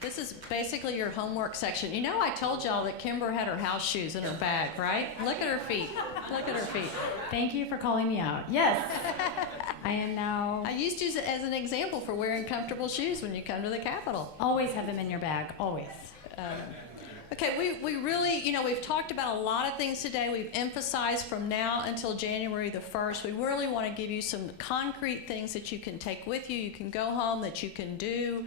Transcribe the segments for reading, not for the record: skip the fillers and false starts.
This is basically your homework section. You know, I told y'all that Kimber had her house shoes in her bag, right? Look at her feet. Look at her feet. Thank you for calling me out. Yes. I am now... I used you as an example for wearing comfortable shoes when you come to the Capitol. Always have them in your bag, always. Okay, we really, you know, we've talked about a lot of things today. We've emphasized from now until January the 1st. We really want to give you some concrete things that you can take with you, you can go home, that you can do.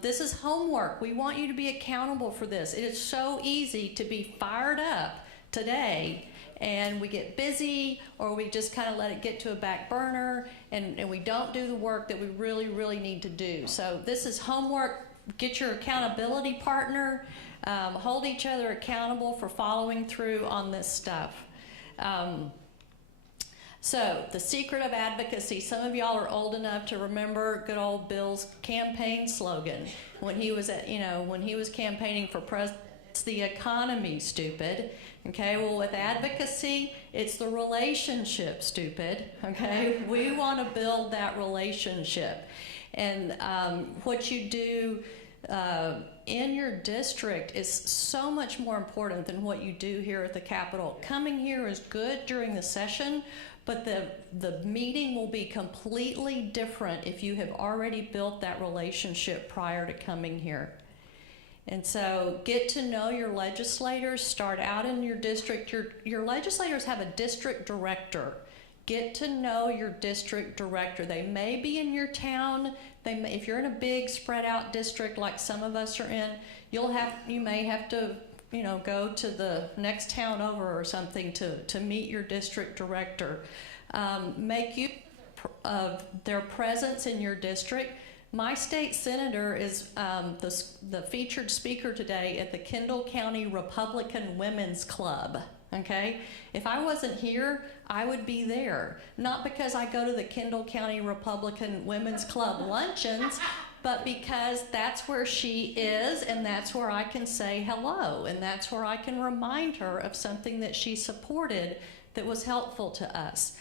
This is homework. We want you to be accountable for this. It is so easy to be fired up today and we get busy, or we just kind of let it get to a back burner, and we don't do the work that we really, really need to do. So this is homework. Get your accountability partner. Hold each other accountable for following through on this stuff. So the secret of advocacy. Some of y'all are old enough to remember good old Bill's campaign slogan when he was campaigning for president. It's the economy, stupid. Okay, well, with advocacy, it's the relationship, stupid. Okay, we want to build that relationship. And what you do in your district is so much more important than what you do here at the Capitol. Coming here is good during the session, but the meeting will be completely different if you have already built that relationship prior to coming here. And so get to know your legislators. Start out in your district. Your legislators have a district director. Get to know your district director. They may be in your town. If you're in a big spread out district like some of us are in, you may have to, go to the next town over or something to meet your district director. Make use of their presence in your district. My state senator is the featured speaker today at the Kendall County Republican Women's Club. Okay, if I wasn't here, I would be there. Not because I go to the Kendall County Republican Women's Club luncheons, but because that's where she is, and that's where I can say hello, and that's where I can remind her of something that she supported that was helpful to us.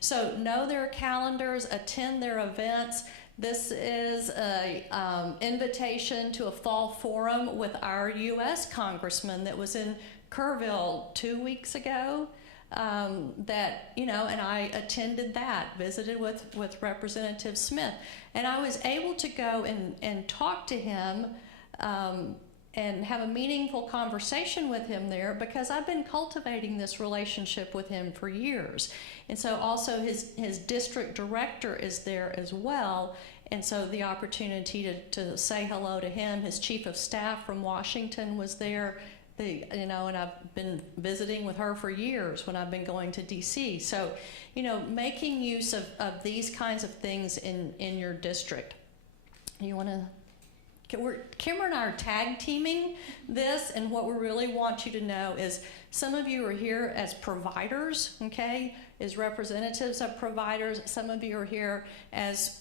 So know their calendars, attend their events. This is an invitation to a fall forum with our U.S. congressman that was in Kerrville 2 weeks ago. And I attended that, visited with Representative Smith. And I was able to go and talk to him and have a meaningful conversation with him there because I've been cultivating this relationship with him for years. And so also his district director is there as well. And so the opportunity to say hello to him, his chief of staff from Washington was there. And I've been visiting with her for years when I've been going to DC. So, making use of these kinds of things in your district. You want to? Kimber and I are tag teaming this, and what we really want you to know is some of you are here as providers, okay, as representatives of providers. Some of you are here as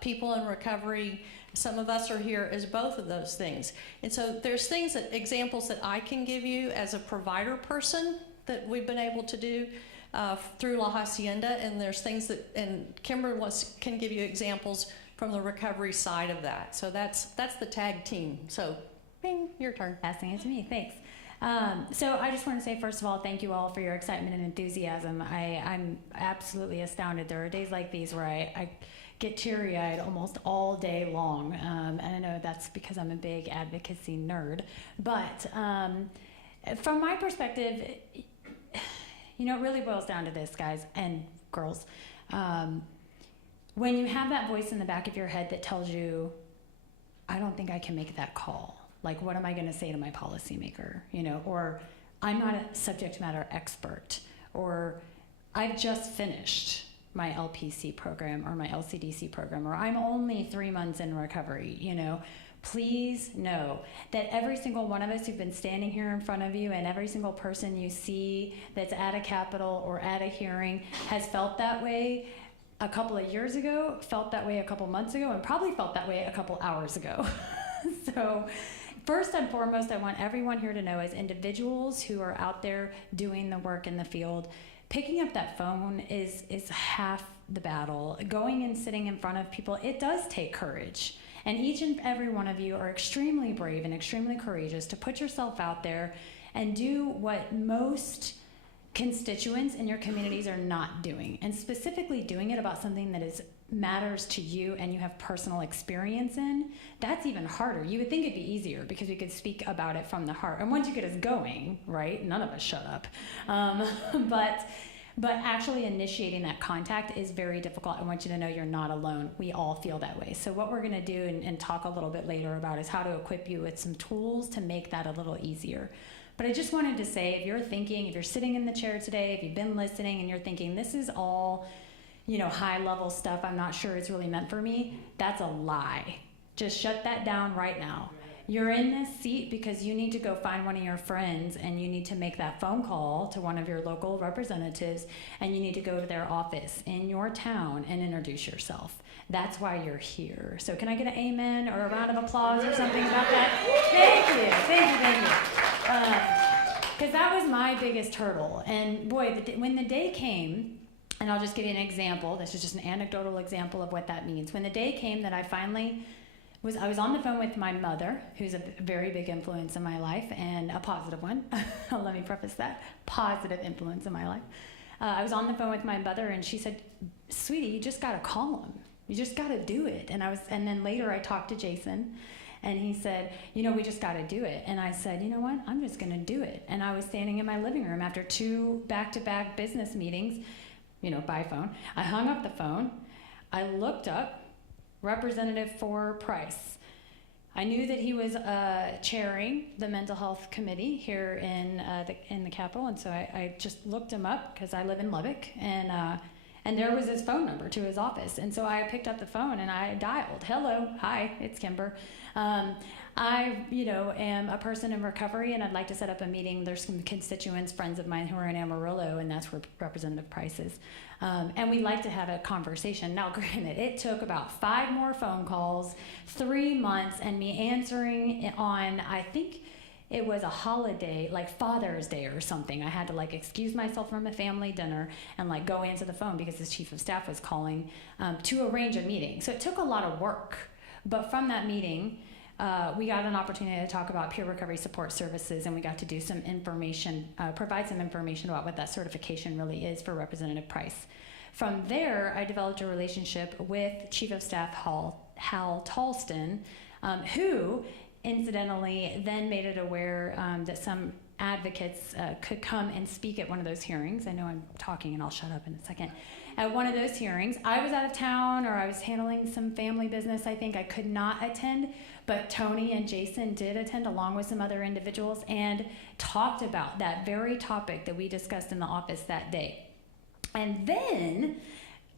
people in recovery. Some of us are here as both of those things. And so there's examples that I can give you as a provider person that we've been able to do through La Hacienda, and there's things and Kimber can give you examples from the recovery side of that. So that's the tag team. So, bing, your turn. Passing it to me, thanks. So I just want to say, first of all, thank you all for your excitement and enthusiasm. I'm absolutely astounded. There are days like these where I get teary-eyed almost all day long. And I know that's because I'm a big advocacy nerd. But from my perspective, it really boils down to this, guys and girls. When you have that voice in the back of your head that tells you, I don't think I can make that call. Like, what am I going to say to my policymaker? Or I'm not a subject matter expert, or I've just finished my LPC program or my LCDC program, or I'm only 3 months in recovery. Please know that every single one of us who've been standing here in front of you, and every single person you see that's at a Capitol or at a hearing has felt that way a couple of years ago, felt that way a couple months ago, and probably felt that way a couple hours ago. So first and foremost, I want everyone here to know, as individuals who are out there doing the work in the field, picking up that phone is half the battle. Going and sitting in front of people, it does take courage. And each and every one of you are extremely brave and extremely courageous to put yourself out there and do what most constituents in your communities are not doing, and specifically doing it about something that matters to you and you have personal experience in. That's even harder. You would think it'd be easier because we could speak about it from the heart. And once you get us going, right, none of us shut up. But actually initiating that contact is very difficult. I want you to know you're not alone. We all feel that way. So what we're gonna do and talk a little bit later about is how to equip you with some tools to make that a little easier. But I just wanted to say, if you're sitting in the chair today, if you've been listening and you're thinking, this is all, high level stuff, I'm not sure it's really meant for me, that's a lie. Just shut that down right now. You're in this seat because you need to go find one of your friends and you need to make that phone call to one of your local representatives and you need to go to their office in your town and introduce yourself. That's why you're here. So can I get an amen or a round of applause or something about that? Thank you. Because that was my biggest hurdle. And boy, when the day came, and I'll just give you an example, this is just an anecdotal example of what that means. When the day came that I was on the phone with my mother, who's a very big influence in my life, and a positive one. Let me preface that. Positive influence in my life. I was on the phone with my mother, and she said, "Sweetie, you just got to call him. You just got to do it." And then later I talked to Jason, and he said, "We just got to do it." And I said, "You know what? I'm just going to do it." And I was standing in my living room after 2 back-to-back business meetings, by phone. I hung up the phone. I looked up Representative for Price. I knew that he was chairing the mental health committee here in the Capitol, and so I just looked him up because I live in Lubbock, and there was his phone number to his office. And so I picked up the phone and I dialed, "Hello, hi, it's Kimber. I, am a person in recovery and I'd like to set up a meeting. There's some constituents, friends of mine who are in Amarillo, and that's where Representative Price is. And we'd like to have a conversation." Now, granted, it took about 5 more phone calls, 3 months, and me answering on, I think it was a holiday, like Father's Day or something. I had to excuse myself from a family dinner and go answer the phone because his chief of staff was calling to arrange a meeting. So it took a lot of work. But from that meeting, we got an opportunity to talk about peer recovery support services, and we got to do some information, provide some information about what that certification really is for Representative Price. From there, I developed a relationship with Chief of Staff Hal Talston, who incidentally then made it aware that some advocates could come and speak at one of those hearings. I know I'm talking and I'll shut up in a second. At one of those hearings, I was out of town or I was handling some family business. I think I could not attend, but Tony and Jason did attend along with some other individuals and talked about that very topic that we discussed in the office that day. And then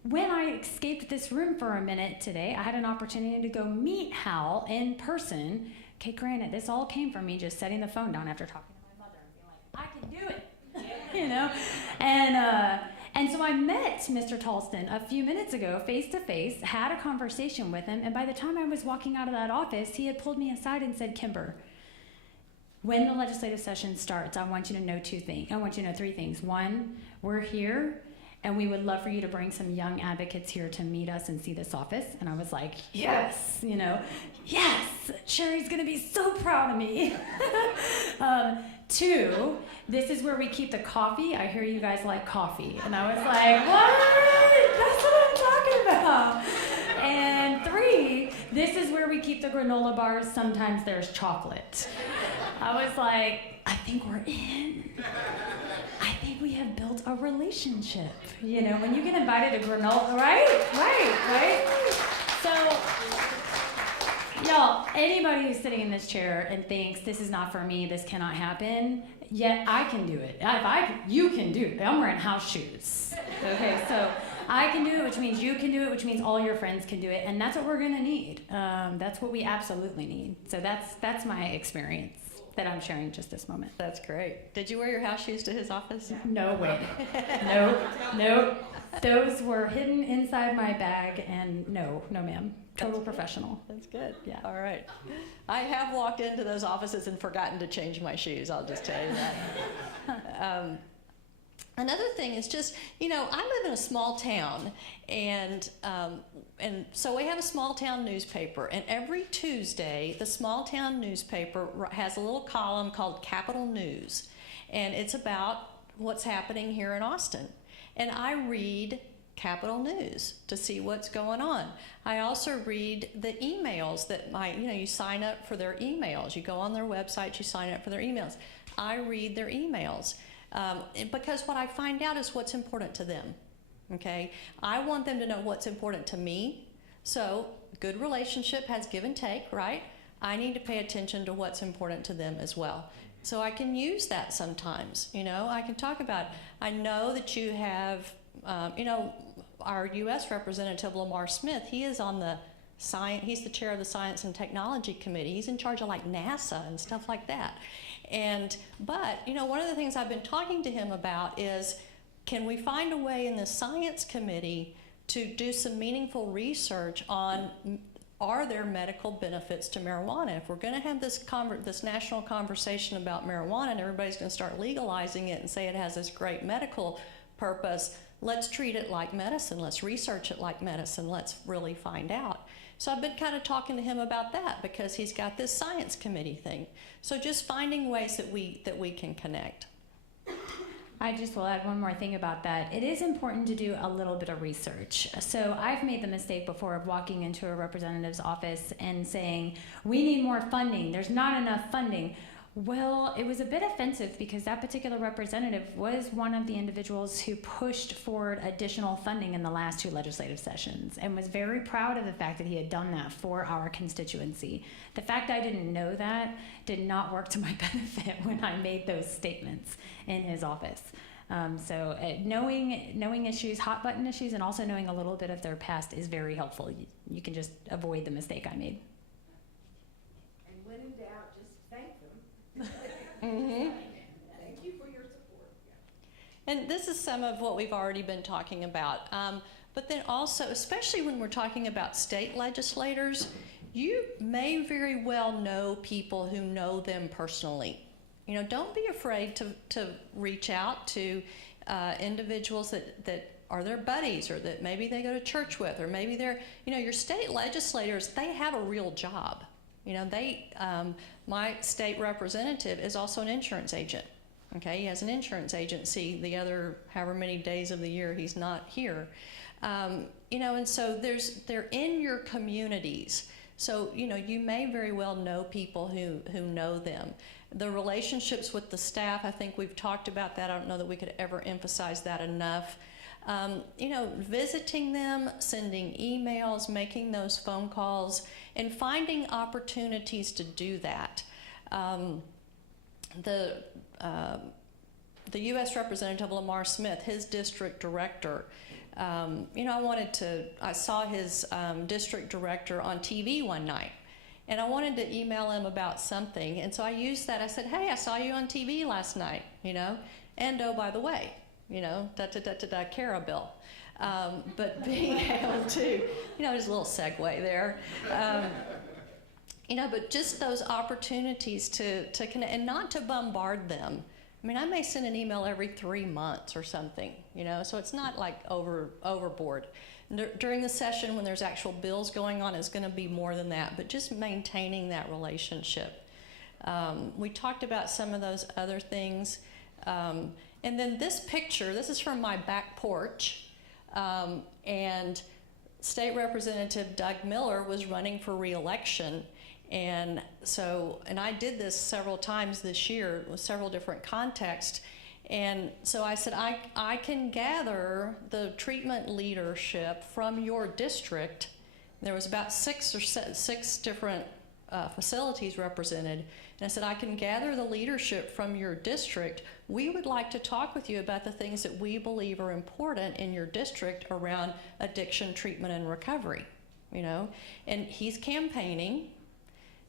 when I escaped this room for a minute today, I had an opportunity to go meet Hal in person. Okay, granted, this all came from me just setting the phone down after talking to my mother and being like, "I can do it," And so I met Mr. Talston a few minutes ago, face to face, had a conversation with him, and by the time I was walking out of that office, he had pulled me aside and said, "Kimber, when the legislative session starts, I want you to know 3 things. 1, we're here, and we would love for you to bring some young advocates here to meet us and see this office." And I was like, yes, yes, Sherri's gonna be so proud of me. 2, this is where we keep the coffee. I hear you guys like coffee. And I was like, what? That's what I'm talking about. And 3, this is where we keep the granola bars. Sometimes there's chocolate. I was like, I think we're in. I think we have built a relationship. When you get invited to granola, right? So, y'all, anybody who's sitting in this chair and thinks this is not for me, this cannot happen, yet I can do it. You can do it. I'm wearing house shoes. Okay, so I can do it, which means you can do it, which means all your friends can do it, and that's what we're gonna need. That's what we absolutely need. So that's my experience that I'm sharing just this moment. That's great. Did you wear your house shoes to his office? No way. Nope. Those were hidden inside my bag, and no, ma'am. Total professional. That's good. Yeah. All right. I have walked into those offices and forgotten to change my shoes, I'll just tell you that. Another thing is just, I live in a small town, and so we have a small town newspaper, and every Tuesday, the small town newspaper has a little column called Capital News, and it's about what's happening here in Austin. And I read Capital News to see what's going on. I also read the emails that you sign up for their emails. You go on their website, you sign up for their emails. I read their emails. Because what I find out is what's important to them, okay? I want them to know what's important to me. So good relationship has give and take, right? I need to pay attention to what's important to them as well. So I can use that sometimes, I can talk about, I know that you have, our U.S. Representative Lamar Smith, he is on the he's the chair of the Science and Technology Committee. He's in charge of like NASA and stuff like that. But one of the things I've been talking to him about is, can we find a way in the Science Committee to do some meaningful research on, are there medical benefits to marijuana? If we're going to have this national conversation about marijuana and everybody's going to start legalizing it and say it has this great medical purpose, let's treat it like medicine. Let's research it like medicine. Let's really find out. So I've been kind of talking to him about that because he's got this Science Committee thing. So just finding ways that we can connect. I just will add one more thing about that. It is important to do a little bit of research. So I've made the mistake before of walking into a representative's office and saying, we need more funding. There's not enough funding. Well, it was a bit offensive because that particular representative was one of the individuals who pushed forward additional funding in the last 2 legislative sessions and was very proud of the fact that he had done that for our constituency. The fact I didn't know that did not work to my benefit when I made those statements in his office. So knowing issues, hot button issues, and also knowing a little bit of their past is very helpful. You can just avoid the mistake I made. And when in doubt, just thank them. Mm-hmm. Thank you for your support. And this is some of what we've already been talking about. But then also, especially when we're talking about state legislators, you may very well know people who know them personally. Don't be afraid to reach out to individuals that are their buddies, or that maybe they go to church with, or maybe they're, your state legislators, they have a real job. My state representative is also an insurance agent. Okay, he has an insurance agency the other however many days of the year he's not here. And so they're in your communities. So, you may very well know people who know them. The relationships with the staff, I think we've talked about that. I don't know that we could ever emphasize that enough. Visiting them, sending emails, making those phone calls, and finding opportunities to do that. The U.S. Representative Lamar Smith, his district director, I saw his district director on TV one night, and I wanted to email him about something, and so I used that. I said, hey, I saw you on TV last night, and oh, by the way, Cara Bill. But being able to, there's a little segue there. But just those opportunities to connect, and not to bombard them. I may send an email every 3 months or something, so it's not like overboard. During the session when there's actual bills going on, it's going to be more than that, but just maintaining that relationship. We talked about some of those other things. And then this picture, this is from my back porch, and State Representative Doug Miller was running for re-election. And I did this several times this year with several different contexts. And so I said, I can gather the treatment leadership from your district. There was about six different facilities represented. And I said, I can gather the leadership from your district. We would like to talk with you about the things that we believe are important in your district around addiction treatment and recovery, And he's campaigning.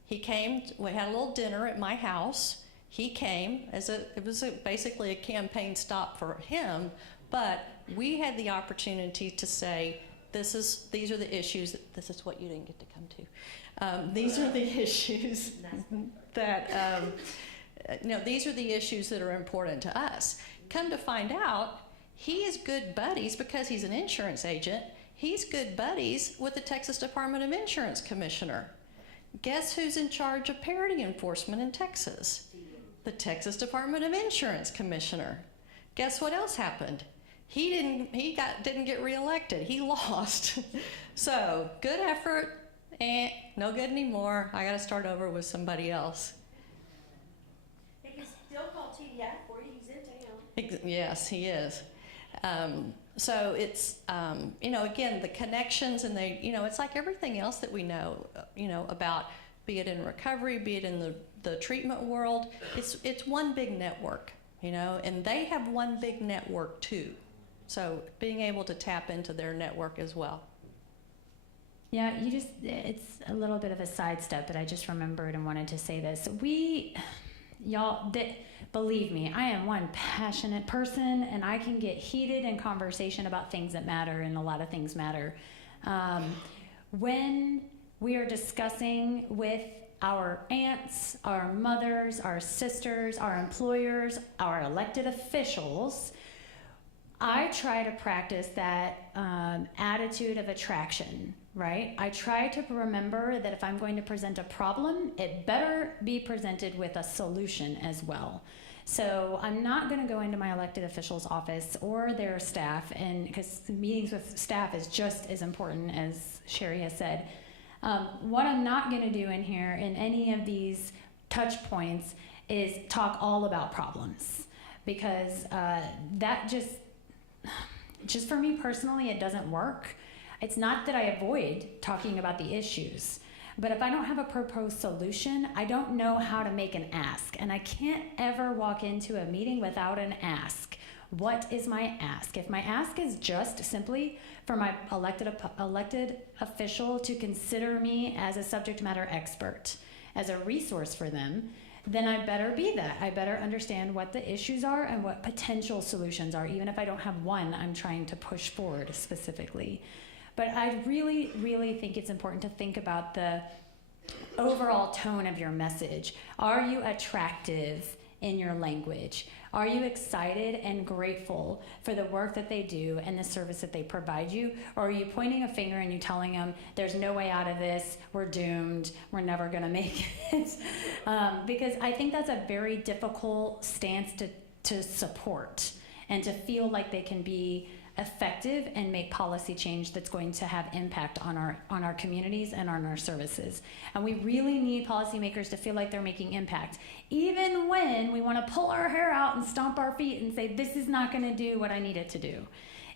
He came, we had a little dinner at my house. He came, it was basically a campaign stop for him, but we had the opportunity to say, these are the issues, this is what you didn't get to come to. These are the issues that these are the issues that are important to us. Come to find out, he is good buddies because he's an insurance agent. He's good buddies with the Texas Department of Insurance Commissioner. Guess who's in charge of parity enforcement in Texas? The Texas Department of Insurance Commissioner. Guess what else happened? He didn't get reelected. He lost. So good effort, no good anymore. I got to start over with somebody else. He can still call TDI for you, he's in town. Yes, he is. So it's, again, the connections, and it's like everything else that we know, about, be it in recovery, be it in the treatment world. It's one big network, and they have one big network too. So being able to tap into their network as well. Yeah, it's a little bit of a sidestep, but I just remembered and wanted to say this. Believe me, I am one passionate person, and I can get heated in conversation about things that matter, and a lot of things matter. When we are discussing with our aunts, our mothers, our sisters, our employers, our elected officials, I try to practice that attitude of attraction, right? I try to remember that if I'm going to present a problem, it better be presented with a solution as well. So I'm not going to go into my elected official's office or their staff, and because meetings with staff is just as important, as Sherri has said. What I'm not going to do in here in any of these touch points is talk all about problems, because that just for me personally, it doesn't work. It's not that I avoid talking about the issues, but if I don't have a proposed solution, I don't know how to make an ask. And I can't ever walk into a meeting without an ask. What is my ask? If my ask is just simply for my elected official to consider me as a subject matter expert, as a resource for them, then I better be that. I better understand what the issues are and what potential solutions are. Even if I don't have one, I'm trying to push forward specifically. But I really, really think it's important to think about the overall tone of your message. Are you attractive in your language? Are you excited and grateful for the work that they do and the service that they provide you? Or are you pointing a finger and you telling them, there's no way out of this, we're doomed, we're never gonna make it? Because I think that's a very difficult stance to support, and to feel like they can be effective and make policy change that's going to have impact on our communities and on our services. And we really need policymakers to feel like they're making impact, even when we want to pull our hair out and stomp our feet and say, this is not going to do what I need it to do.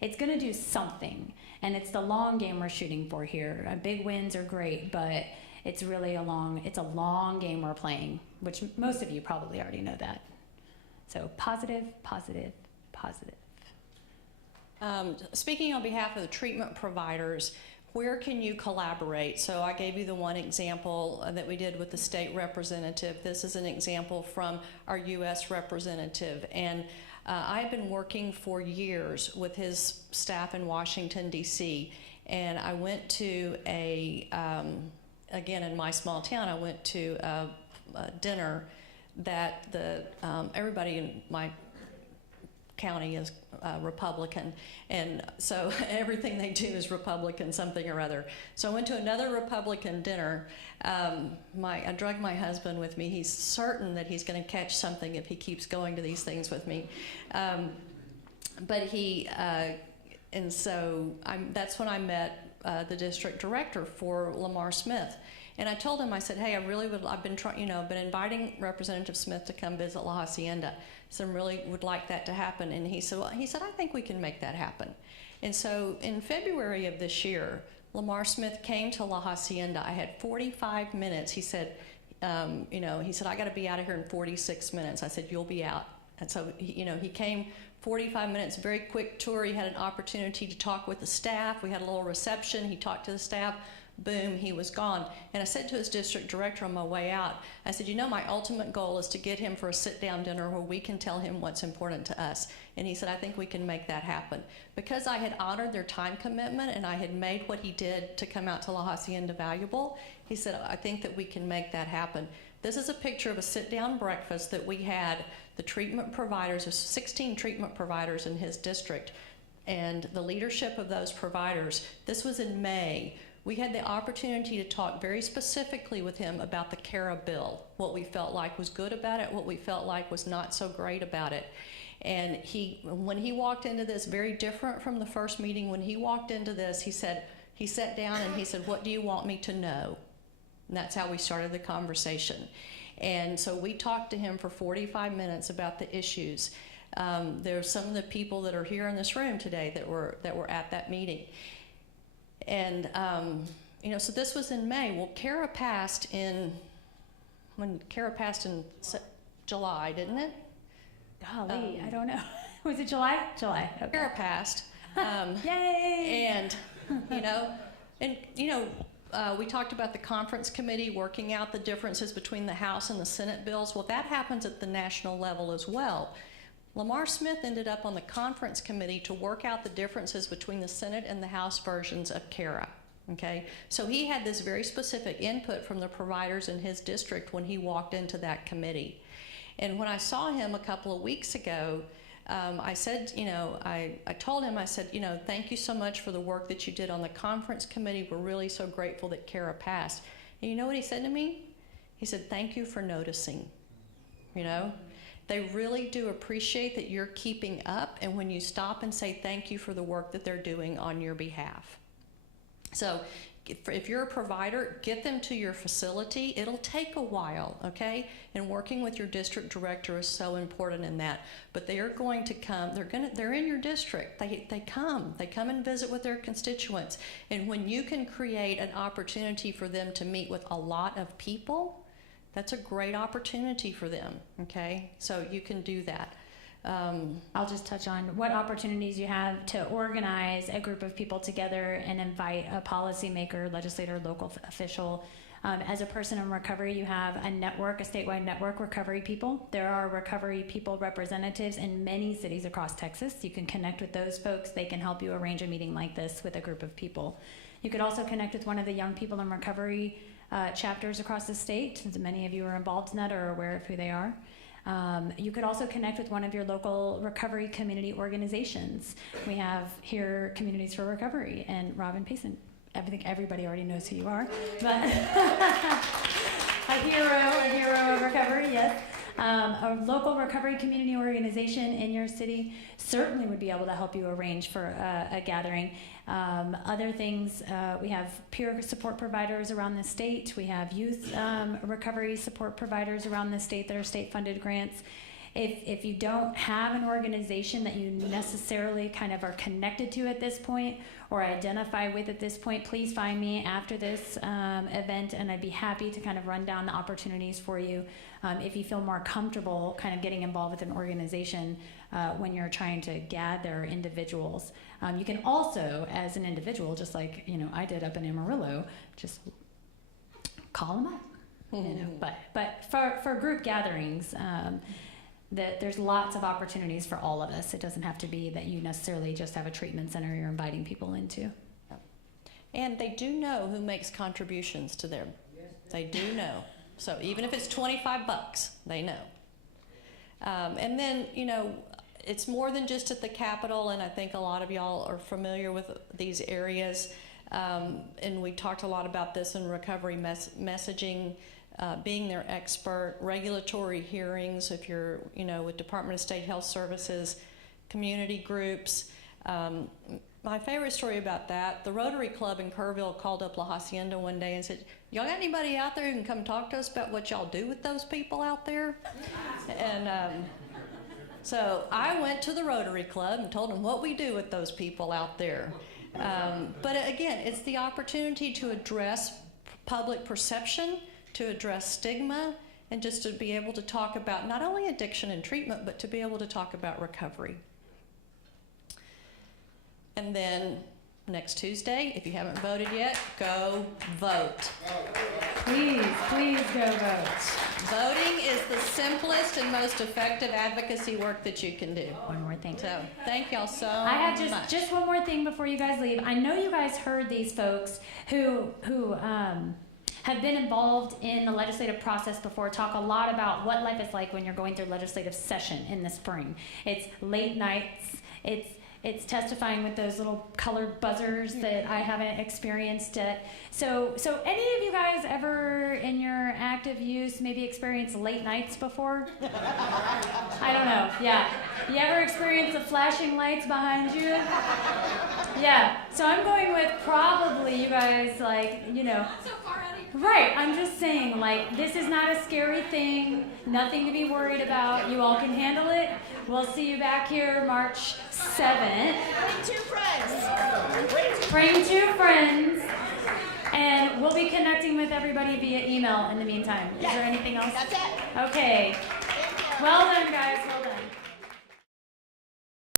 It's going to do something, and it's the long game we're shooting for here. Big wins are great, but it's really a long game we're playing, which most of you probably already know that. So positive, positive, positive. Speaking on behalf of the treatment providers, where can you collaborate? So I gave you the one example that we did with the state representative. This is an example from our U.S. representative. And I've been working for years with his staff in Washington, D.C. And I went to again, in my small town, I went to a dinner that everybody in my county is Republican, and so everything they do is Republican something or other. So I went to another Republican dinner. I drugged my husband with me. He's certain that he's going to catch something if he keeps going to these things with me. And so that's when I met the district director for Lamar Smith. And I told him, I said, hey, I've been inviting Representative Smith to come visit La Hacienda. So I really would like that to happen. And he said, I think we can make that happen. And so in February of this year, Lamar Smith came to La Hacienda. I had 45 minutes. He said, I got to be out of here in 46 minutes. I said, you'll be out. And so, he came 45 minutes, very quick tour. He had an opportunity to talk with the staff. We had a little reception. He talked to the staff. Boom, he was gone. And I said to his district director on my way out, I said, my ultimate goal is to get him for a sit-down dinner where we can tell him what's important to us. And he said, I think we can make that happen. Because I had honored their time commitment and I had made what he did to come out to La Hacienda valuable, he said, I think that we can make that happen. This is a picture of a sit-down breakfast that we had. The treatment providers, there's 16 treatment providers in his district, and the leadership of those providers. This was in May. We had the opportunity to talk very specifically with him about the CARA bill, what we felt like was good about it, what we felt like was not so great about it. And when he walked into this, very different from the first meeting, when he walked into this, he sat down and he said, "What do you want me to know?" And that's how we started the conversation. And so we talked to him for 45 minutes about the issues. There's some of the people that are here in this room today that were at that meeting. And, so this was in May. Well, CARA passed in July, didn't it? Golly, I don't know. Was it July? July. Okay. CARA passed. Yay! And, we talked about the conference committee working out the differences between the House and the Senate bills. Well, that happens at the national level as well. Lamar Smith ended up on the conference committee to work out the differences between the Senate and the House versions of CARA. Okay, so he had this very specific input from the providers in his district when he walked into that committee. And when I saw him a couple of weeks ago, I said, I told him, I said, thank you so much for the work that you did on the conference committee. We're really so grateful that CARA passed. And you know what he said to me? He said, "Thank you for noticing." They really do appreciate that you're keeping up, and when you stop and say thank you for the work that they're doing on your behalf. So if you're a provider, get them to your facility. It'll take a while, okay? And working with your district director is so important in that. But they are going to come. They're in your district. They come and visit with their constituents. And when you can create an opportunity for them to meet with a lot of people, that's a great opportunity for them, okay? So you can do that. I'll just touch on what opportunities you have to organize a group of people together and invite a policymaker, legislator, local official. As a person in recovery, you have a network, a statewide network, recovery people. There are recovery people representatives in many cities across Texas. You can connect with those folks. They can help you arrange a meeting like this with a group of people. You could also connect with one of the young people in recovery chapters across the state, since many of you are involved in that or are aware of who they are. You could also connect with one of your local recovery community organizations. We have here Communities for Recovery, and Robin Payson. I think everybody already knows who you are, but a hero of recovery, yes. A local recovery community organization in your city certainly would be able to help you arrange for a gathering. Other things, we have peer support providers around the state. We have youth recovery support providers around the state that are state-funded grants. If you don't have an organization that you necessarily kind of are connected to at this point or identify with at this point, please find me after this event, and I'd be happy to kind of run down the opportunities for you if you feel more comfortable kind of getting involved with an organization when you're trying to gather individuals. You can also, as an individual, just like I did up in Amarillo, just call them up. But for group gatherings, there's lots of opportunities for all of us. It doesn't have to be that you necessarily just have a treatment center you're inviting people into. And they do know who makes contributions to them. They do know. So even if it's $25, they know. And then, it's more than just at the Capitol, and I think a lot of y'all are familiar with these areas. And we talked a lot about this in recovery messaging. Being their expert, regulatory hearings if you're, with Department of State Health Services, community groups. My favorite story about that, the Rotary Club in Kerrville called up La Hacienda one day and said, "Y'all got anybody out there who can come talk to us about what y'all do with those people out there?" And so I went to the Rotary Club and told them what we do with those people out there. But again, it's the opportunity to address public perception, to address stigma, and just to be able to talk about not only addiction and treatment, but to be able to talk about recovery. And then next Tuesday, if you haven't voted yet, go vote. Please go vote. Voting is the simplest and most effective advocacy work that you can do. One more thing. So thank y'all so much. I have just one more thing before you guys leave. I know you guys heard these folks who have been involved in the legislative process before talk a lot about what life is like when you're going through legislative session in the spring. It's late nights, it's testifying with those little colored buzzers that I haven't experienced yet. So any of you guys ever in your active use maybe experienced late nights before? I don't know, yeah. You ever experienced the flashing lights behind you? Yeah, so I'm going with probably you guys like, you know. Not so far out of your Right, I'm just saying, like, this is not a scary thing, nothing to be worried about. You all can handle it. We'll see you back here March 7th. Bring 2 friends. Bring 2 friends. And we'll be connecting with everybody via email in the meantime. Is there anything else? That's it. Okay. Well done, guys.